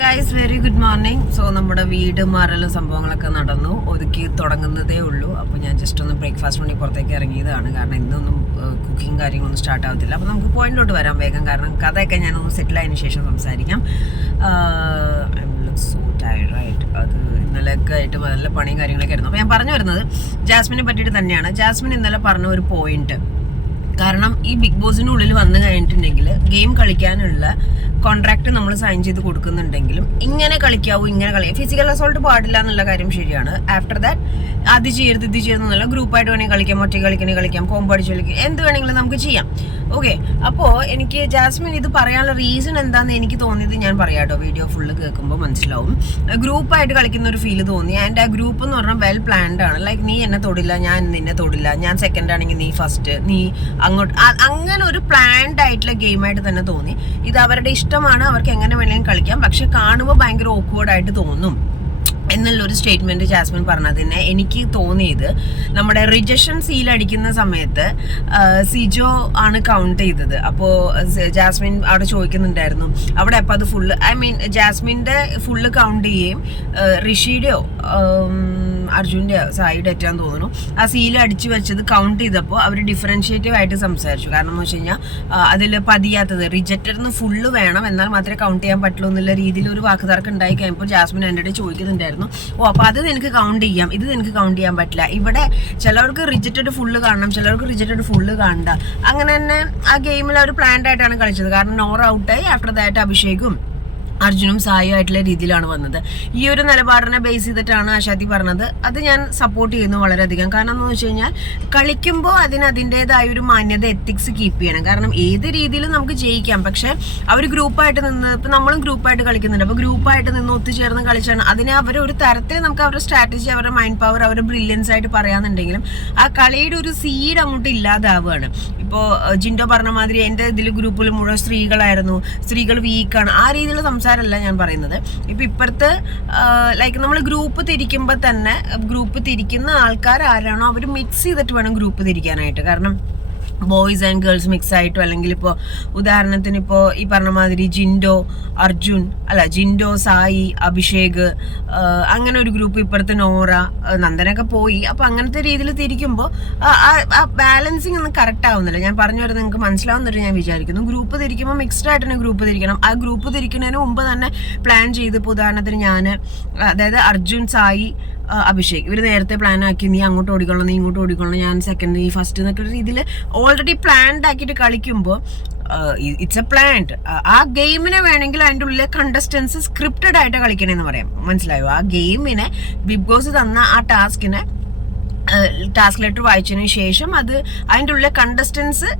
Guys very good morning so നമ്മുടെ വീട് മാറലും സംഭവങ്ങളൊക്കെ നടന്നു. ഒതുക്കി തുടങ്ങുന്നതേ ഉള്ളൂ. അപ്പോൾ ഞാൻ ജസ്റ്റ് ഒന്ന് ബ്രേക്ക്ഫാസ്റ്റ് വേണ്ടി പുറത്തേക്ക് ഇറങ്ങിയതാണ്. കാരണം ഇന്നൊന്നും കുക്കിംഗ് കാര്യങ്ങളൊന്നും സ്റ്റാർട്ട് ആവത്തില്ല. അപ്പോൾ നമുക്ക് പോയിന്റിലോട്ട് വരാം വേഗം. കാരണം കഥയൊക്കെ ഞാനൊന്ന് സെറ്റിൽ ആയതിനു ശേഷം സംസാരിക്കാം. സോ ടയർഡ് റൈറ്റ് അത് ഇന്നലെയൊക്കെ ആയിട്ട് നല്ല പണിയും കാര്യങ്ങളൊക്കെ ആയിരുന്നു. അപ്പോൾ ഞാൻ പറഞ്ഞു വരുന്നത് ജാസ്മിനെ പറ്റിയിട്ട് തന്നെയാണ്. ജാസ്മിൻ ഇന്നലെ പറഞ്ഞ ഒരു പോയിന്റ് കാരണം ഈ ബിഗ് ബോസിന്റെ ഉള്ളിൽ വന്നു കഴിഞ്ഞിട്ടുണ്ടെങ്കിൽ ഗെയിം കളിക്കാനുള്ള കോൺട്രാക്ട് നമ്മൾ സൈൻ ചെയ്ത് കൊടുക്കുന്നുണ്ടെങ്കിലും ഇങ്ങനെ കളിക്കാവൂ ഇങ്ങനെ കളി ഫിസിക്കൽ അസോൾട്ട് പാടില്ല എന്നുള്ള കാര്യം ശരിയാണ്. ആഫ്റ്റർ ദാറ്റ് അത് ചെയ്യരുത് ഇത് ചെയ്യരുത് എന്നുള്ള ഗ്രൂപ്പായിട്ട് വേണമെങ്കിൽ കളിക്കാം ഒറ്റ കളിക്കണേ കളിക്കാം കോമ്പോ അടിച്ച് കളിക്കാം എന്ത് വേണമെങ്കിലും നമുക്ക് ചെയ്യാം. ഓക്കെ അപ്പോൾ എനിക്ക് ജാസ്മിൻ ഇത് പറയാനുള്ള റീസൺ എന്താണെന്ന് എനിക്ക് തോന്നിയത് ഞാൻ പറയാട്ടോ വീഡിയോ ഫുള്ള് കേൾക്കുമ്പോൾ മനസ്സിലാവും. ഗ്രൂപ്പായിട്ട് കളിക്കുന്ന ഒരു ഫീൽ തോന്നി. ആൻഡ് ആ ഗ്രൂപ്പ് എന്ന് പറഞ്ഞാൽ വെൽ പ്ലാൻഡ് ആണ്. ലൈക്ക് നീ എന്നെ തൊടില്ല ഞാൻ നിന്നെ തൊടില്ല ഞാൻ സെക്കൻഡ് ആണെങ്കിൽ നീ ഫസ്റ്റ് നീ അങ്ങോട്ട് അങ്ങനെ ഒരു പ്ലാൻഡ് ആയിട്ടുള്ള ഗെയിമായിട്ട് തന്നെ തോന്നി. ഇത് അവരുടെ ഇഷ്ടമാണ് അവർക്ക് എങ്ങനെ വേണമെങ്കിലും കളിക്കാം. പക്ഷെ കാണുമ്പോൾ ഭയങ്കര ഓക്വേർഡായിട്ട് തോന്നും. എന്നുള്ള സ്റ്റേറ്റ്മെന്റ് ജാസ്മിൻ പറഞ്ഞതിനെ എനിക്ക് തോന്നിയത് നമ്മുടെ റിജക്ഷൻ സീൽ അടിക്കുന്ന സമയത്ത് സിജോ ആണ് കൗണ്ട് ചെയ്തത്. അപ്പോൾ ജാസ്മിൻ അവിടെ ചോദിക്കുന്നുണ്ടായിരുന്നു അവിടെ അപ്പം അത് ഫുള്ള് ഐ മീൻ ജാസ്മിന്റെ ഫുള്ള് കൗണ്ട് ചെയ്യുകയും ഋഷിയുടെയോ അർജുന്റെ സൈഡ് ഏറ്റാന്ന് തോന്നുന്നു. ആ സീൽ അടിച്ചു വെച്ചത് കൗണ്ട് ചെയ്തപ്പോൾ അവർ ഡിഫറൻഷിയേറ്റീവ് ആയിട്ട് സംസാരിച്ചു. കാരണം എന്ന് വെച്ച് കഴിഞ്ഞാൽ അതിൽ പതിയാത്തത് റിജക്റ്റഡ് ഫുള്ള് വേണം എന്നാൽ മാത്രമേ കൗണ്ട് ചെയ്യാൻ പറ്റുള്ളൂ എന്നുള്ള രീതിയിൽ ഒരു വാക്കുതർക്കം ഉണ്ടായി കഴിയുമ്പോൾ ജാസ്മിൻ എന്റെ അടുത്ത് ചോദിക്കുന്നുണ്ടായിരുന്നു ഓ അപ്പോൾ അത് നിനക്ക് കൗണ്ട് ചെയ്യാം. ഇത് നിനക്ക് കൗണ്ട് ചെയ്യാൻ പറ്റില്ല. ഇവിടെ ചിലവർക്ക് റിജക്റ്റഡ് ഫുള്ള് കാണണം ചിലവർക്ക് റിജക്റ്റഡ് ഫുള്ള് കാണണ്ട. അങ്ങനെ തന്നെ ആ ഗെയിമിൽ അവർ പ്ലാൻഡ് ആയിട്ടാണ് കളിച്ചത്. കാരണം നോർ ഔട്ടായി ആഫ്റ്റർ ദാറ്റ് അഭിഷേകും. അർജുനും സായും ആയിട്ടുള്ള രീതിയിലാണ് വന്നത്. ഈ ഒരു നിലപാടിനെ ബേസ് ചെയ്തിട്ടാണ് ആശാദി പറഞ്ഞത്. അത് ഞാൻ സപ്പോർട്ട് ചെയ്യുന്നു വളരെയധികം. കാരണം എന്ന് വെച്ച് കഴിഞ്ഞാൽ കളിക്കുമ്പോൾ അതിന് അതിന്റെതായ ഒരു മാന്യത എത്തിക്സ് കീപ്പ് ചെയ്യണം. കാരണം ഏത് രീതിയിലും നമുക്ക് ജയിക്കാം. പക്ഷെ അവർ ഗ്രൂപ്പായിട്ട് നിന്ന് ഇപ്പം നമ്മളും ഗ്രൂപ്പായിട്ട് കളിക്കുന്നുണ്ട്. അപ്പോൾ ഗ്രൂപ്പായിട്ട് നിന്ന് ഒത്തുചേർന്ന് കളിച്ചാണ്. അതിനെ അവർ ഒരു തരത്തിൽ നമുക്ക് അവരുടെ സ്ട്രാറ്റജി അവരുടെ മൈൻഡ് പവർ അവരുടെ ബ്രില്യൻസ് ആയിട്ട് പറയാന്നുണ്ടെങ്കിലും ആ കളിയുടെ ഒരു സീഡ് അങ്ങോട്ട് ഇല്ലാതാവുകയാണ് ഇപ്പോൾ ജിൻഡോ പറഞ്ഞ മാതിരി എന്റെ ഇതിൽ ഗ്രൂപ്പിൽ മുഴുവൻ സ്ത്രീകളായിരുന്നു. സ്ത്രീകൾ വീക്കാണ് ആ രീതിയിലുള്ള സംസാരമല്ല ഞാൻ പറയുന്നത്. ഇപ്പം ഇപ്പോഴത്തെ ലൈക്ക് നമ്മൾ ഗ്രൂപ്പ് തിരിക്കുമ്പോൾ തന്നെ ഗ്രൂപ്പ് തിരിക്കുന്ന ആൾക്കാർ ആരാണോ അവർ മിക്സ് ചെയ്തിട്ട് വേണം ഗ്രൂപ്പ് തിരിക്കാനായിട്ട്. കാരണം ബോയ്സ് ആൻഡ് ഗേൾസ് മിക്സ് ആയിട്ടോ അല്ലെങ്കിൽ ഇപ്പോൾ ഉദാഹരണത്തിന് ഇപ്പോൾ ഈ പറഞ്ഞ മാതിരി ജിൻഡോ അർജുൻ അല്ല ജിൻഡോ സായി അഭിഷേക് അങ്ങനെ ഒരു ഗ്രൂപ്പ് ഇപ്പുറത്ത് നോറ നന്ദനൊക്കെ പോയി. അപ്പോൾ അങ്ങനത്തെ രീതിയിൽ തിരിക്കുമ്പോൾ ആ ബാലൻസിങ് ഒന്നും കറക്റ്റ് ആവുന്നില്ല. ഞാൻ പറഞ്ഞു വരുന്നത് നിങ്ങൾക്ക് മനസ്സിലാവുന്നുണ്ട് ഞാൻ വിചാരിക്കുന്നു. ഗ്രൂപ്പ് തിരിക്കുമ്പോൾ മിക്സ്ഡ് ആയിട്ട് തന്നെ ഗ്രൂപ്പ് തിരിക്കണം. ആ ഗ്രൂപ്പ് തിരിക്കുന്നതിന് മുമ്പ് തന്നെ പ്ലാൻ ചെയ്ത് ഇപ്പോൾ ഉദാഹരണത്തിന് ഞാൻ അതായത് അർജുൻ സായി അഭിഷേക്. ഇവർ നേരത്തെ പ്ലാൻ ആക്കി നീ അങ്ങോട്ട് ഓടിക്കൊള്ളണം നീ ഇങ്ങോട്ട് ഓടിക്കൊള്ളണം ഞാൻ സെക്കൻഡ് നീ ഫസ്റ്റ് എന്നൊക്കെ ഒരു രീതിയിൽ ഓൾറെഡി പ്ലാൻഡ് ആക്കിയിട്ട് കളിക്കുമ്പോൾ ഇറ്റ്സ് എ പ്ലാൻഡ് ആ ഗെയിമിനെ വേണമെങ്കിൽ അതിന്റെ ഉള്ളിലെ കണ്ടസ്റ്റൻസ് സ്ക്രിപ്റ്റഡ് ആയിട്ട് കളിക്കണമെന്ന് പറയാം. മനസ്സിലായോ? ആ ഗെയിമിനെ ബിഗ് ബോസ് തന്ന ആ ടാസ്കിനെ ടാസ്ക് ലെറ്റർ വായിച്ചതിന് ശേഷം അത് അതിന്റെ ഉള്ളിലെ കണ്ടസ്റ്റൻസ്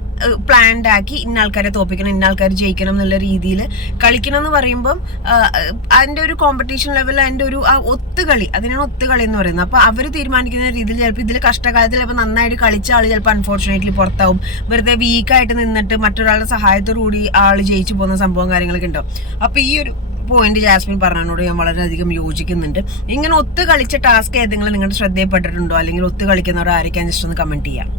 പ്ലാൻഡ് ആക്കി ഇന്ന ആൾക്കാരെ തോപ്പിക്കണം ഇന്ന ആൾക്കാർ ജയിക്കണം എന്നുള്ള രീതിയിൽ കളിക്കണം എന്ന് പറയുമ്പം അതിന്റെ ഒരു കോമ്പറ്റീഷൻ ലെവൽ അതിന്റെ ഒരു ആ ഒത്തുകളി അതിനാണ് ഒത്തുകളി എന്ന് പറയുന്നത്. അപ്പോൾ അവർ തീരുമാനിക്കുന്ന രീതിയിൽ ചിലപ്പോൾ ഇതിൽ കഷ്ടകാലത്തിൽ ചിലപ്പോൾ നന്നായിട്ട് കളിച്ച ആൾ ചിലപ്പോൾ അൺഫോർച്ചുനേറ്റ്ലി പുറത്താവും. വെറുതെ വീക്കായിട്ട് നിന്നിട്ട് മറ്റൊരാളുടെ സഹായത്തോടു കൂടി ആൾ ജയിച്ചു പോകുന്ന സംഭവം കാര്യങ്ങളൊക്കെ ഉണ്ടാവും. അപ്പോൾ ഈ ഒരു പോയിന്റ് ജാസ്മിൻ പറഞ്ഞതിനോട് ഞാൻ വളരെയധികം യോജിക്കുന്നുണ്ട്. ഇങ്ങനെ ഒത്തു കളിച്ച ടാസ്ക് ഏതെങ്കിലും നിങ്ങളുടെ ശ്രദ്ധയിൽപ്പെട്ടിട്ടുണ്ടോ അല്ലെങ്കിൽ ഒത്തു കളിക്കുന്നവർ ആയിരിക്കാൻ ജസ്റ്റ് ഒന്ന് കമന്റ് ചെയ്യാം.